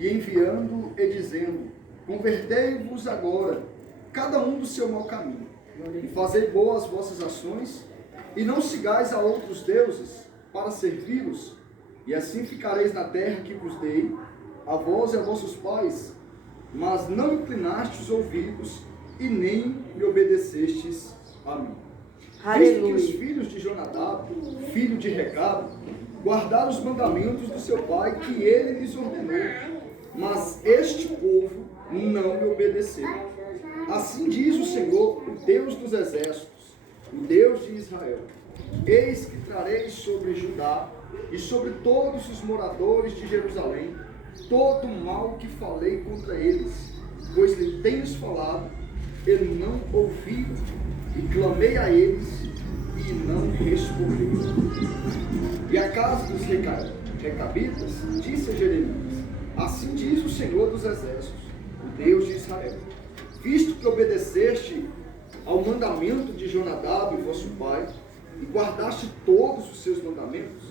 e enviando e dizendo: convertei-vos agora, cada um do seu mau caminho, e fazei boas vossas ações, e não sigais a outros deuses para servi-los, e assim ficareis na terra que vos dei, a vós e a vossos pais, mas não inclinastes os ouvidos, e nem me obedecestes a mim. Visto que os filhos de Jonadab, filho de Recabe, guardaram os mandamentos do seu pai que ele lhes ordenou, mas este povo não me obedeceu. Assim diz o Senhor, o Deus dos exércitos, o Deus de Israel: eis que trarei sobre Judá e sobre todos os moradores de Jerusalém todo o mal que falei contra eles, pois lhe tenho falado, ele não ouviram, e clamei a eles, e não responderam. E a casa dos recabitas disse a Jeremias: assim diz o Senhor dos exércitos, o Deus de Israel: visto que obedeceste ao mandamento de Jonadab, vosso pai, e guardaste todos os seus mandamentos,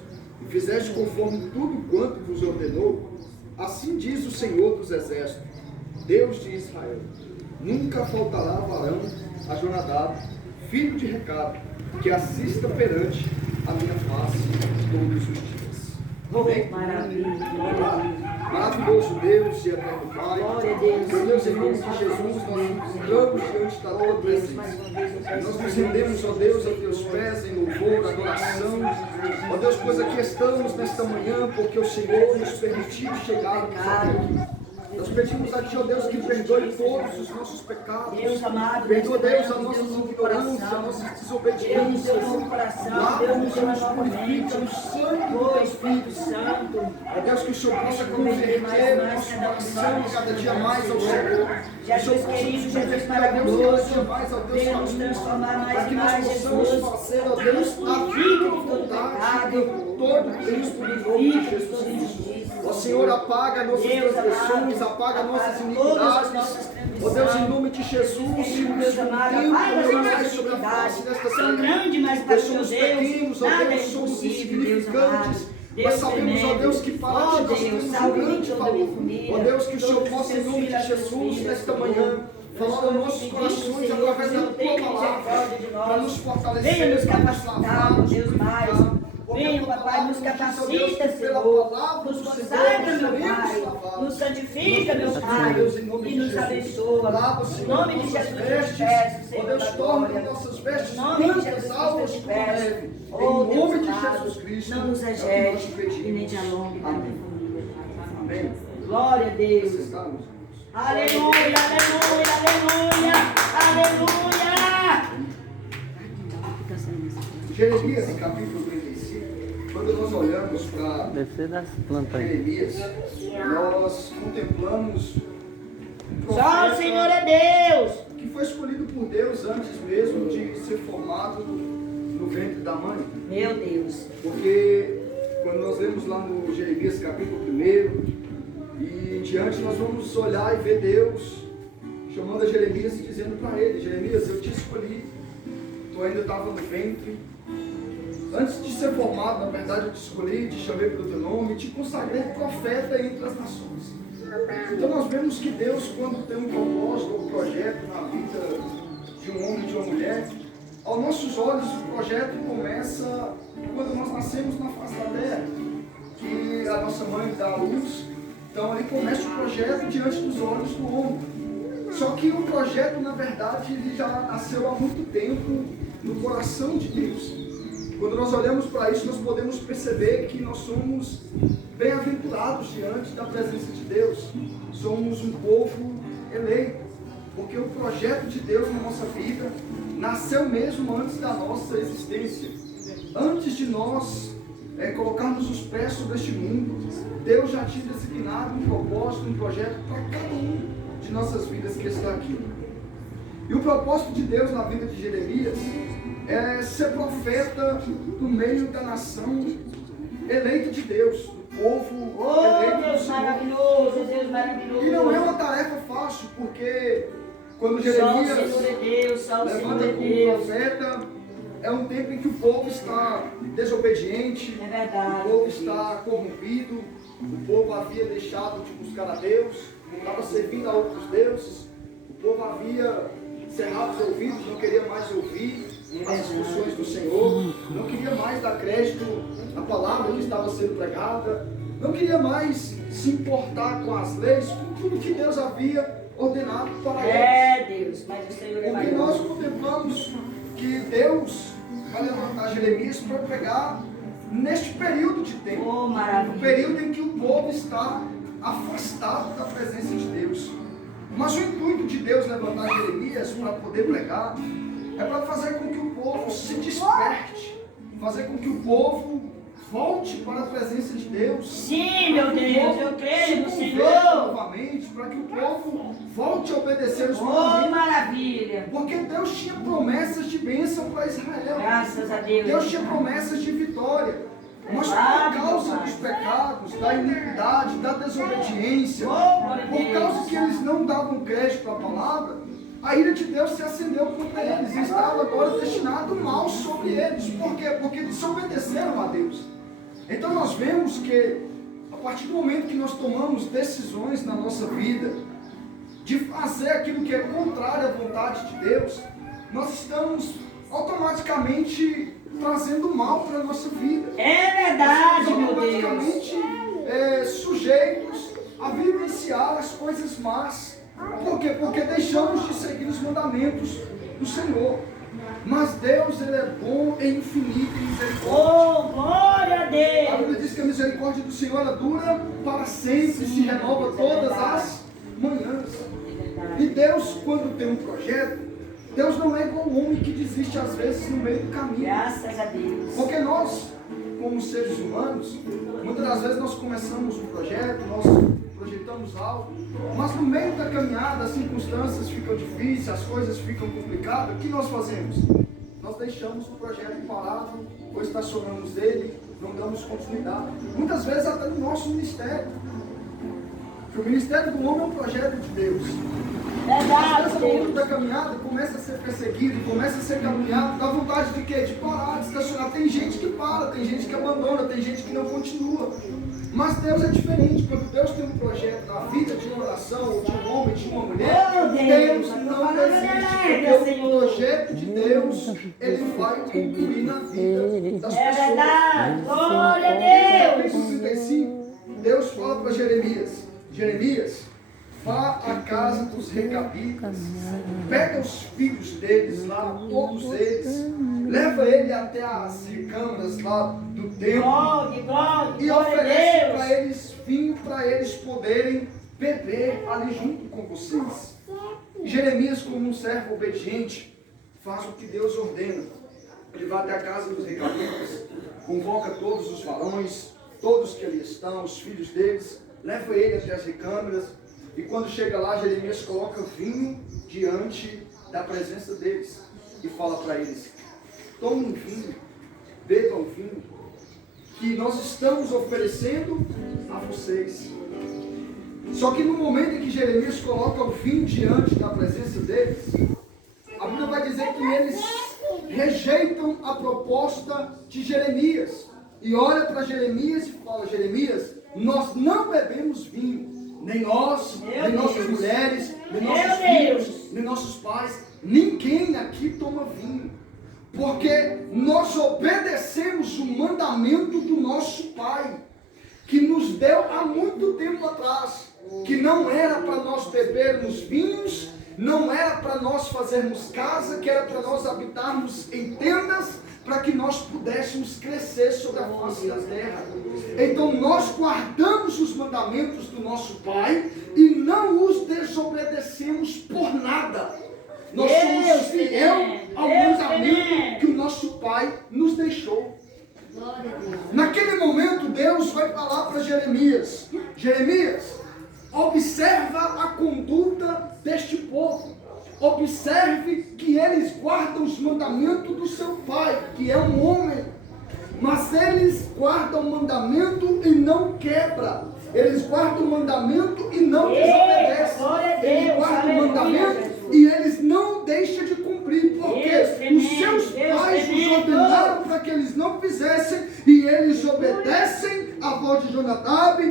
e fizeste conforme tudo quanto vos ordenou, assim diz o Senhor dos exércitos, Deus de Israel: nunca faltará varão a Jonadab, filho de Recabe, que assista perante a minha face todos os dias. Amém? Maravilhoso Deus e eterno Pai, meu Deus, em nome de Jesus, nós entramos diante da tua presença. Nós nos rendemos, ó Deus, a teus pés em louvor, adoração. Ó Deus, pois aqui estamos nesta manhã, porque o Senhor nos permitiu chegar aqui. Nós pedimos a Ti, ó Deus, que perdoe todos os nossos pecados. Deus amado, perdoa, Deus, a nossa ignorância, a nossa desobediência. Lava-nos e nos purifica no sangue do Teu Espírito Santo. Ó Deus, que o Senhor possa converter o nosso coração cada dia mais ao Senhor. Jesus querido, Jesus maravilhoso, venha nos transformar mais e para mais, que nós possamos fazer, ó Deus, a vida de vontade em todo Cristo, em nome de Jesus Cristo. Ó Senhor, apaga nossas transgressões, apaga nossas iniquidades. Ó Deus, em nome de Jesus, se nos mais sobre a face desta terra, nós somos pequenos, ó Deus, somos insignificantes. Mas sabemos, ó Deus, que para Ti nós temos um grande valor. Ó Deus, que o Senhor possa, em nome de Jesus, nesta manhã, falar aos nossos corações através da Tua palavra, para nos fortalecer, venha nos capacitar, Deus, mais. Venha, papai, nos capacita, Senhor, nos consagra, meu Pai, nos santifica, meu Pai, e nos abençoa. Em nome de Jesus, eu te peço, Senhor, da glória. Em nome de Jesus, eu te peço. Oh, Deus amado, não nos rejeite e nem te alongue da tua família. Amém. Glória a Deus. Aleluia, aleluia, aleluia, aleluia. Jeremias, capítulo 35, quando nós olhamos para Jeremias, nós contemplamos um só o Senhor é Deus, que foi escolhido por Deus antes mesmo de ser formado no ventre da mãe. Meu Deus. Porque quando nós lemos lá no Jeremias capítulo 1 e em diante, nós vamos olhar e ver Deus chamando a Jeremias e dizendo para ele: Jeremias, eu te escolhi, tu ainda estava no ventre. Antes de ser formado, na verdade, eu te escolhi, te chamei pelo teu nome, te consagrei profeta entre as nações. Então nós vemos que Deus, quando tem um propósito ou um projeto na vida de um homem e de uma mulher, aos nossos olhos o projeto começa quando nós nascemos na face da terra, que a nossa mãe dá a luz. Então ali começa o projeto diante dos olhos do homem. Só que o projeto, na verdade, ele já nasceu há muito tempo no coração de Deus. Quando nós olhamos para isso, nós podemos perceber que nós somos bem-aventurados diante da presença de Deus. Somos um povo eleito, porque o projeto de Deus na nossa vida nasceu mesmo antes da nossa existência. Antes de nós colocarmos os pés sobre este mundo, Deus já tinha designado um propósito, um projeto para cada um de nossas vidas que está aqui. E o propósito de Deus na vida de Jeremias é ser profeta no meio da nação eleita de Deus, do povo eleito Deus do Senhor. maravilhoso, Deus maravilhoso. E não é uma tarefa fácil, porque quando Jeremias levanta como profeta, é um tempo em que o povo está desobediente, é verdade, o povo está corrompido, O povo havia deixado de buscar a Deus, estava servindo a outros deuses. O povo havia cerrado os ouvidos, não queria mais ouvir as instruções do Senhor, não queria mais dar crédito à palavra que estava sendo pregada, não queria mais se importar com as leis, com tudo que Deus havia ordenado para eles. Deus, mas o Senhor é Porque maior. nós contemplamos que Deus vai levantar Jeremias para pregar neste período de tempo. Oh, maravilha. No período em que o povo está afastado da presença de Deus. Mas o intuito de Deus levantar Jeremias para poder pregar é para fazer com que o povo se desperte, fazer com que o povo volte para a presença de Deus. Sim, meu Deus, eu creio no Senhor. Novamente, para que o povo volte a obedecer os Oh, mandamentos. maravilha. Porque Deus tinha promessas de bênção para Israel. Graças a Deus. Deus tinha promessas de vitória. Mas por causa dos pecados, da iniquidade, da desobediência, por causa que eles não davam crédito à palavra, a ira de Deus se acendeu contra eles e estava agora destinado mal sobre eles. Por quê? Porque desobedeceram a Deus. Então nós vemos que a partir do momento que nós tomamos decisões na nossa vida de fazer aquilo que é contrário à vontade de Deus, nós estamos automaticamente trazendo mal para a nossa vida. É verdade, meu Deus. Automaticamente sujeitos a vivenciar as coisas más. Por quê? Porque deixamos de seguir os mandamentos do Senhor. Mas Deus, Ele é bom e infinito em misericórdia. Oh, glória a A Deus. Bíblia diz que a misericórdia do Senhor ela dura para sempre, se renova todas as manhãs. E Deus, quando tem um projeto, Deus não é igual ao homem que desiste às vezes no meio do caminho. Graças a Deus. Porque nós, como seres humanos, muitas das vezes nós começamos um projeto, nós projetamos algo, mas no meio da caminhada as circunstâncias ficam difíceis, as coisas ficam complicadas. O que nós fazemos? Nós deixamos o projeto parado, ou estacionamos ele, não damos continuidade. Muitas vezes até no nosso ministério. Porque o ministério do homem é um projeto de Deus. Verdade, Às vezes, ao longo Deus. da caminhada, começa a ser perseguido, começa a ser caluniado, dá vontade de quê? De parar, de estacionar. Tem gente que para, tem gente que abandona, tem gente que não continua. Mas Deus é diferente. Quando Deus tem um projeto na vida de uma oração, ou de um homem, de uma mulher, Oh, Deus Deus, não desiste. Porque o projeto de Deus, Ele vai concluir na vida das É pessoas. verdade. Glória a Deus. Capítulo 35, Deus fala para Jeremias: Jeremias, vá à casa dos recabitas, pega os filhos deles lá, todos eles, leva ele até as recâmaras lá do templo Glória, glória, e glória oferece a para Deus. eles vinho para eles poderem beber ali junto com vocês. E Jeremias, como um servo obediente, faz o que Deus ordena. Ele vai até a casa dos recabitas, convoca todos os varões, todos que ali estão, os filhos deles, leva ele até as recâmaras, e quando chega lá, Jeremias coloca vinho diante da presença deles e fala para eles: tomem vinho, bebam vinho, que nós estamos oferecendo a vocês. Só que no momento em que Jeremias coloca o vinho diante da presença deles, a Bíblia vai dizer que eles rejeitam a proposta de Jeremias e olha para Jeremias e fala: Jeremias, nós não bebemos vinho, nem nós, nem nossas mulheres, nem nossos filhos, nem nossos pais, ninguém aqui toma vinho, porque nós obedecemos o mandamento do nosso Pai, que nos deu há muito tempo atrás, que não era para nós bebermos vinhos, não era para nós fazermos casa, que era para nós habitarmos em tendas, para que nós pudéssemos crescer sobre a face da terra. Então nós guardamos os mandamentos do nosso Pai e não os desobedecemos por nada. Nós somos fiéis ao mandamento que o nosso Pai nos deixou. Naquele momento Deus vai falar para Jeremias: Jeremias, observa a conduta deste povo. Observe que eles guardam os mandamentos do seu pai, que é um homem. Mas eles guardam o mandamento e não quebram. Eles guardam o mandamento e não desobedecem. Eles guardam o mandamento e eles não deixam de cumprir. Porque os seus pais os ordenaram para que eles não fizessem. E eles obedecem a voz de Jonadab,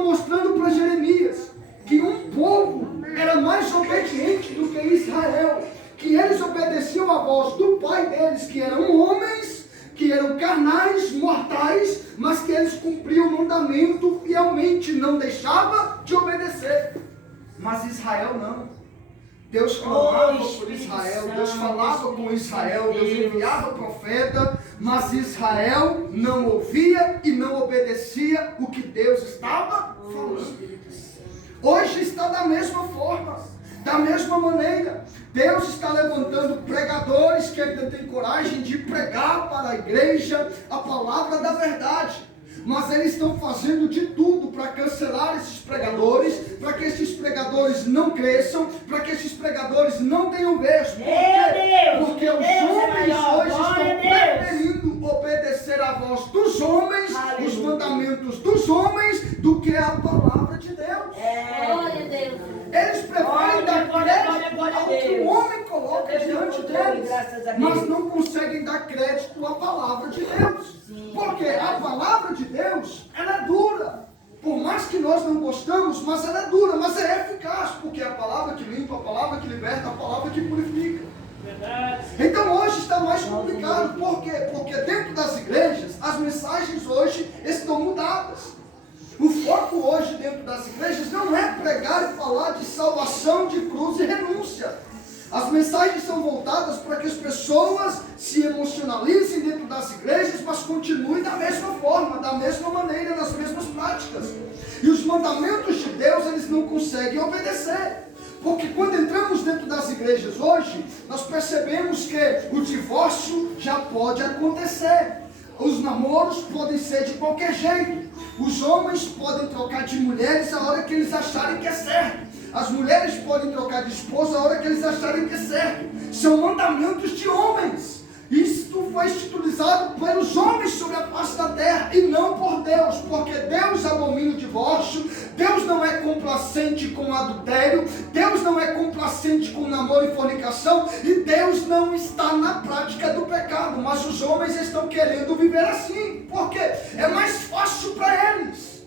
estão mostrando para Jeremias que um povo era mais obediente do que Israel, que eles obedeciam à voz do pai deles, que eram homens, que eram carnais, mortais, mas que eles cumpriam o mandamento fielmente, não deixava de obedecer. Mas Israel não. Deus clamava por Israel, Deus falava com Israel, Deus enviava profeta, mas Israel não ouvia e não obedecia o que Deus estava falando. Hoje está da mesma forma, da mesma maneira. Deus está levantando pregadores que ainda têm coragem de pregar para a igreja a palavra da verdade. Mas eles estão fazendo de tudo para cancelar esses pregadores, para que esses pregadores não cresçam, para que esses pregadores não tenham vez. Porque os homens hoje estão preferindo obedecer à voz dos homens, os mandamentos dos homens, do que a palavra de Deus. Glória a Deus. Eles preferem dar crédito ao que o homem coloca diante deles, mas não conseguem dar crédito à palavra de Deus. Porque a palavra de Deus, ela é dura. Por mais que nós não gostamos, mas ela é dura, mas é eficaz, porque é a palavra que limpa, a palavra que liberta, a palavra que purifica. Então hoje está mais complicado. Por quê? Porque dentro das igrejas, as mensagens hoje estão mudadas. O foco hoje dentro das igrejas não é pregar e falar de salvação, de cruz e renúncia. As mensagens são voltadas para que as pessoas se emocionalizem dentro das igrejas, mas continuem da mesma forma, da mesma maneira, nas mesmas práticas. E os mandamentos de Deus eles não conseguem obedecer. Porque quando entramos dentro das igrejas hoje, nós percebemos que o divórcio já pode acontecer. Os namoros podem ser de qualquer jeito. Os homens podem trocar de mulheres a hora que eles acharem que é certo. As mulheres podem trocar de esposa a hora que eles acharem que é certo. São mandamentos de homens. Isto foi institucionalizado pelos homens sobre a face da terra e não por Deus, porque Deus abomina o divórcio, Deus não é complacente com o adultério, Deus não é complacente com o namoro e fornicação, e Deus não está na prática do pecado, mas os homens estão querendo viver assim, porque é mais fácil para eles.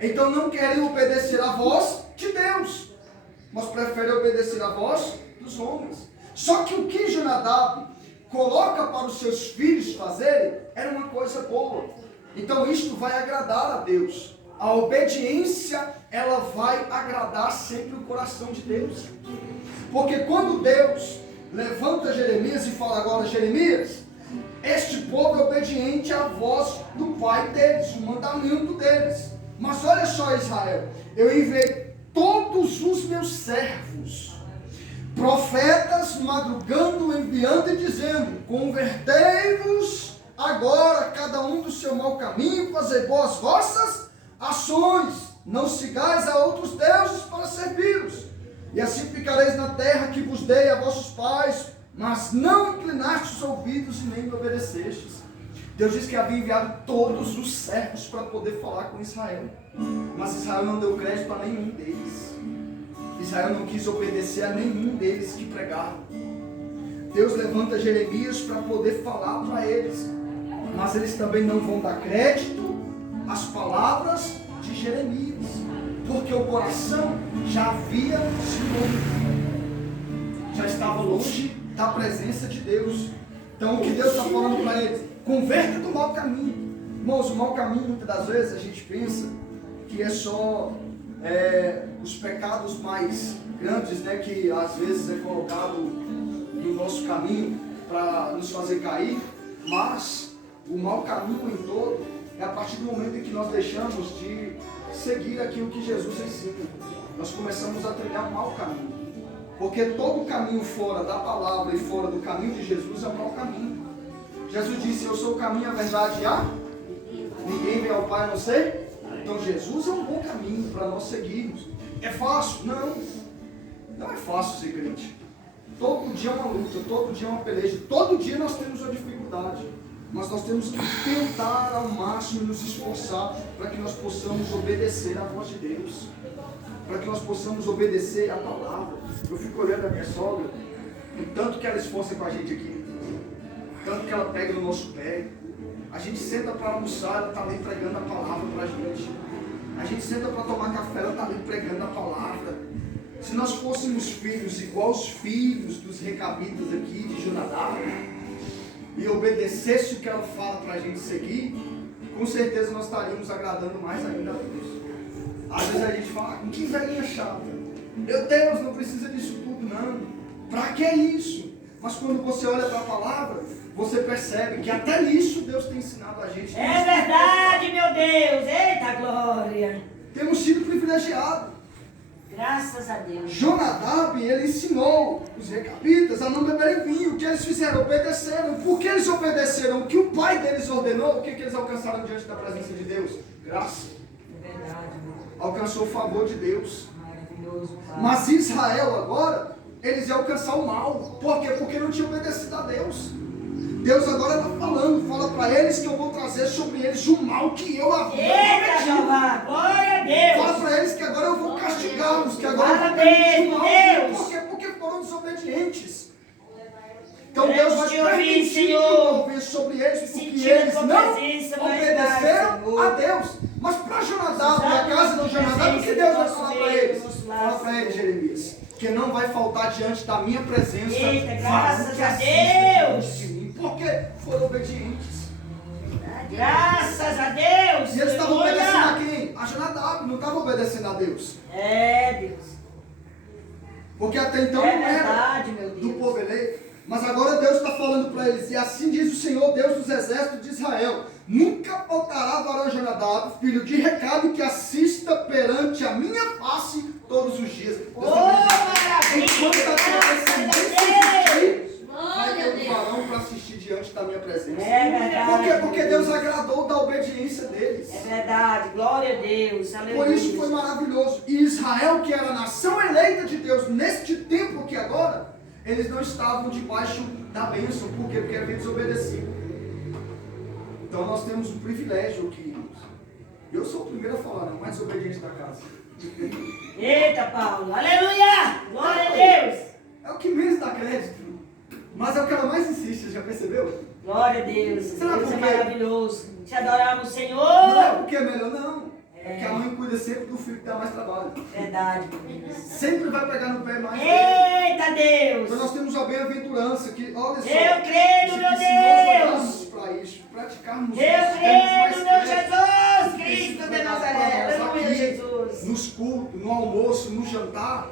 Então não querem obedecer à voz de Deus, mas preferem obedecer à voz dos homens. Só que o que Jonadab coloca para os seus filhos fazerem era uma coisa boa. Então isto vai agradar a Deus. A obediência, ela vai agradar sempre o coração de Deus. Porque quando Deus levanta Jeremias e fala agora, Jeremias, este povo é obediente à voz do pai deles, o mandamento deles. Mas olha só, Israel, eu enviei todos os meus servos, profetas, madrugando, enviando e dizendo: convertei-vos agora, cada um do seu mau caminho, fazei boas vossas ações, não sigais a outros deuses para servi-los, e assim ficareis na terra que vos dei a vossos pais, mas não inclinastes os ouvidos e nem me obedecestes. Deus disse que havia enviado todos os servos para poder falar com Israel, mas Israel não deu crédito a nenhum deles. Israel não quis obedecer a nenhum deles que pregaram. Deus levanta Jeremias para poder falar para eles, mas eles também não vão dar crédito às palavras de Jeremias, porque o coração já havia se movido, já estava longe da presença de Deus. Então o que Deus está falando para eles? Converta do mau caminho. Irmãos, o mau caminho, muitas das vezes a gente pensa que é só os pecados mais grandes, né, que às vezes é colocado no nosso caminho para nos fazer cair, mas o mau caminho em todo é a partir do momento em que nós deixamos de seguir aquilo que Jesus ensina. Nós começamos a trilhar um mau caminho, porque todo caminho fora da palavra e fora do caminho de Jesus é um mau caminho. Jesus disse: eu sou o caminho, a verdade e a ninguém vem ao Pai a não ser. Então Jesus é um bom caminho para nós seguirmos. É fácil? Não. Não é fácil ser crente. Todo dia é uma luta, todo dia é uma peleja, todo dia nós temos uma dificuldade. Mas nós temos que tentar ao máximo nos esforçar para que nós possamos obedecer à voz de Deus, para que nós possamos obedecer à palavra. Eu fico olhando a minha sogra, o tanto que ela esforça com a gente aqui, tanto que ela pega no nosso pé. A gente senta para almoçar, ela está ali pregando a palavra para a gente. A gente senta para tomar café, ela está ali pregando a palavra. Se nós fôssemos filhos igual os filhos dos recabitas aqui de Jonadab, e obedecesse o que ela fala para a gente seguir, com certeza nós estaríamos agradando mais ainda a Deus. Às vezes a gente fala, que velhinha chata. Meu Deus, não precisa disso tudo não. Para que isso? Mas quando você olha para a palavra, você percebe que até nisso Deus tem ensinado a gente. É verdade, meu Deus. Eita glória. Temos sido privilegiados. Graças a Deus. Jonadab, ele ensinou os recabitas a não beberem vinho. O que eles fizeram? Obedeceram. Por que eles obedeceram? O que o pai deles ordenou? O que eles alcançaram diante da presença de Deus? Graça. É verdade. Alcançou o favor de Deus. Maravilhoso, Pai. Mas Israel agora, eles iam alcançar o mal. Por quê? Porque não tinham obedecido a Deus. Deus agora está falando, fala para eles que eu vou trazer sobre eles o mal que eu havia Eita, Jeová, glória a Deus. Fala para eles que agora eu vou castigá-los, que agora eu vou Parabéns, o mal. Deus. Por quê? Porque foram desobedientes. Então Queremos Deus vai te ouvir, permitir que Senhor. mover sobre eles, porque Sentir a eles tua não presença mais obedeceram Senhor. a Deus. Mas para Jonadab, na casa de Jonadab, o que Deus vai falar para eles? Fala para eles, Jeremias, que não vai faltar diante da minha presença. Eita, varão graças que a assista Deus. diante de mim. Porque foram obedientes. Graças a Deus. E eles estavam Aleluia. obedecendo a quem? A Jonadab, não estavam obedecendo a Deus. É, Deus. Porque até então É não era verdade, meu do Deus. povo eleito. Mas agora Deus está falando para eles. E assim diz o Senhor, Deus dos exércitos de Israel: nunca faltará varão Jonadab, filho de Recabe, que assista perante a minha face todos os dias. Oh, Deus está maravilha. dizendo, enquanto está acontecendo, vai ter um varão para assistir diante da minha presença. É verdade. Por quê? Porque Deus agradou da obediência deles. É verdade, glória a Deus. Aleluia. Por isso foi maravilhoso. E Israel, que era a nação eleita de Deus neste tempo aqui agora, eles não estavam debaixo da bênção. Por quê? Porque havia desobedecido. Então nós temos um privilégio aqui, irmãos. Eu sou o primeiro a falar, não, mais desobediente da casa. Eita, Paulo. Aleluia. Glória a Deus. É o que menos dá crédito, mas é o que ela mais insiste, já percebeu? Glória a Deus. Será Deus é por quê? maravilhoso. Te adoramos, Senhor. Não é porque é melhor, não. É porque a mãe cuida sempre do filho que dá mais trabalho. Verdade, meu Deus. Sempre vai pegar no pé mais dele. Eita, Deus. Então nós temos a bem-aventurança que, olha só. Eu creio, se meu nós Deus. olharmos para isso, praticarmos Eu isso, creio, meu termos Jesus mais Cristo crédito de para Nazaré. nós Aleluia, aqui, Jesus. nos cultos, no almoço, no jantar,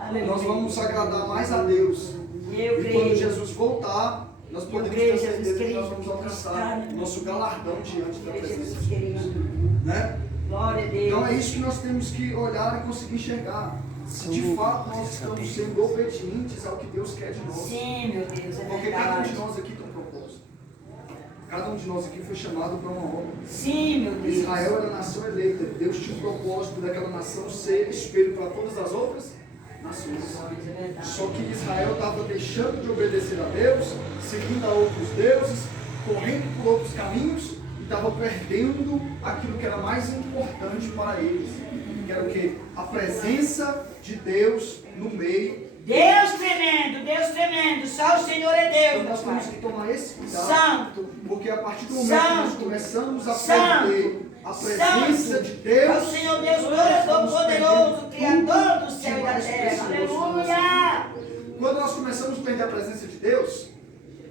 Aleluia. nós vamos agradar mais a Deus. Eu E quando creio. Jesus voltar, nós podemos creio, ter Jesus certeza que nós querido, vamos que alcançar está, nosso galardão diante da Meu presença Jesus de Deus. querido. Né? Glória a Deus. Então é isso que nós temos que olhar e conseguir enxergar. Se de fato nós estamos sendo obedientes ao que Deus quer de nós. Sim, meu Deus, é Porque cada um verdade. de nós aqui tem um propósito. Cada um de nós aqui foi chamado para uma obra. Sim, meu Deus. Israel era a nação eleita. Deus tinha um propósito daquela nação ser espelho para todas as outras nações. É verdade. Só que Israel estava deixando de obedecer a Deus, seguindo a outros deuses, correndo por outros caminhos e estava perdendo aquilo que era mais importante para eles. Que era o quê? A presença de Deus no meio. Deus tremendo, só o Senhor é Deus, Então meu nós temos Pai. que tomar esse cuidado. Santo, Porque a partir do momento que nós Santo, começamos a Santo, perder a presença de é o Deus, Senhor Deus Todo-Poderoso, Criador do céu e da terra. Aleluia! quando nós começamos a perder a presença de Deus,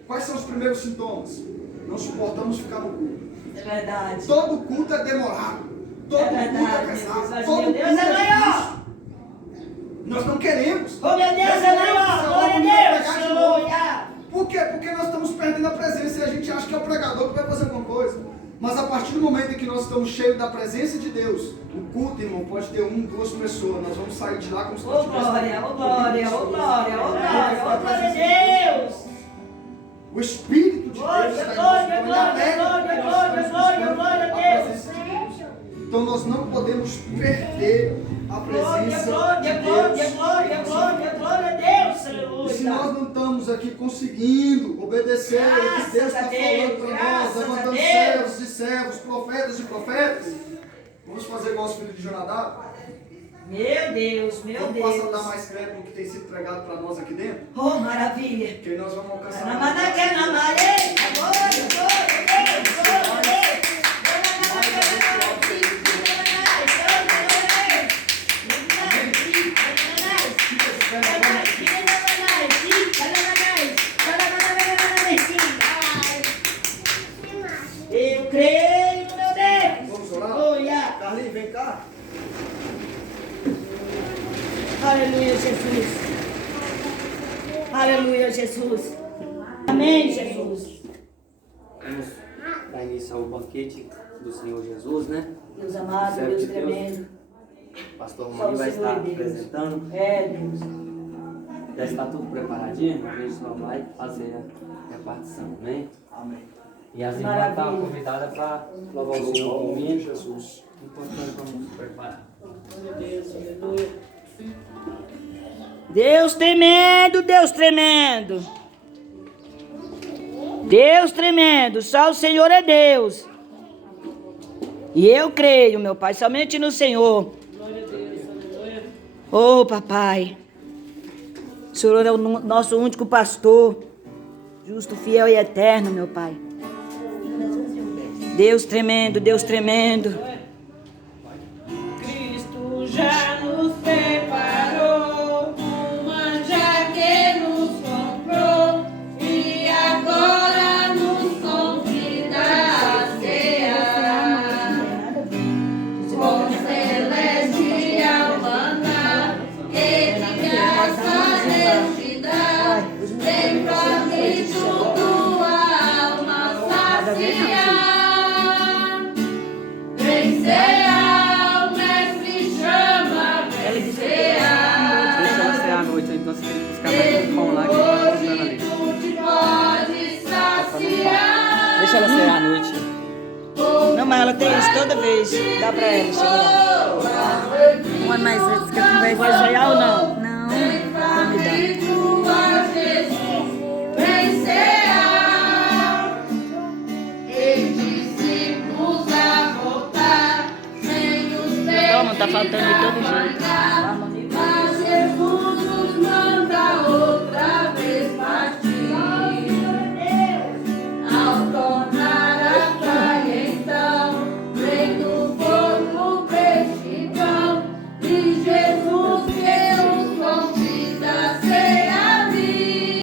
quais são os primeiros sintomas? Não suportamos ficar no culto. É verdade. Todo culto é demorado. Todo É culto é verdade, pesado. meu Deus. Todo Meu Deus culto é maior. difícil. Nós não queremos. Oh, meu Deus é maior. Glória a Deus. Aleluia! Por quê? Porque nós estamos perdendo a presença e a gente acha que é o pregador que vai fazer alguma coisa. Mas a partir do momento em que nós estamos cheios da presença de Deus, o culto, irmão, pode ter 1, 2 pessoas. Nós vamos sair de lá como se nós Oh, glória, oh, glória, oh, glória, oh, glória, oh, glória a Deus. O Espírito de Deus Glória, está glória, em nós, glória, glória, glória, glória, glória a Deus. Então nós não podemos perder a Glória, presença glória, de glória, Deus. glória, glória, glória a Deus. E se nós Aleluia. não estamos aqui conseguindo obedecer o que Deus Graças a está Deus, falando para nós, graças a levantando Deus. servos e servos, profetas e profetas, vamos fazer igual os filhos de Jonadab? Meu Deus, meu Vamos passar a dar Deus. mais crédito no que tem sido pregado para nós aqui dentro? Oh, maravilha. Que nós vamos alcançar. Namanaca, namarei. Glória, glória a Deus, glória a Deus. creio, meu Deus. Vamos orar? Aleluia. Carlinhos, vem cá. Aleluia, Jesus. Aleluia, Jesus. Amém, Jesus. Vamos dar início ao banquete do Senhor Jesus, né? Deus amado, Servo Deus de Deus. tremendo. O pastor Só Romani o vai Senhor estar é Deus. apresentando. É, Deus. Já está tudo preparadinho, a gente só vai fazer a repartição, amém? Amém. E as irmãs estão Maravilha. convidadas para louvar o Senhor comigo. Jesus. Enquanto nós vamos preparar. Deus tremendo, Deus tremendo. Deus tremendo, só o Senhor é Deus. E eu creio, meu Pai, somente no Senhor. Oh, papai. O Senhor é o nosso único pastor, justo, fiel e eterno, meu Pai. Deus tremendo, Deus tremendo. Cristo já nos preparou, uma já que nos comprou e agora nos convida a cear. Com celestial maná, que de graça Deus te dá, vem pra mim tua alma saciar. Vencear, o mestre chama, vencear. Deixa ela ser à noite, então você tem que buscar mais um pão lá que está comprando ali. Tu te pode saciar. Deixa ela ser à noite. Não, mas ela tem isso toda vez. Dá pra ela, chega lá. Uma mais antes que eu converso. Vai ensaiar ou não? Não. Então me dá. Tua Jesus, vencear. Eis discípulos a voltar, sem os Toma, tá faltando de todo jeito. jeito.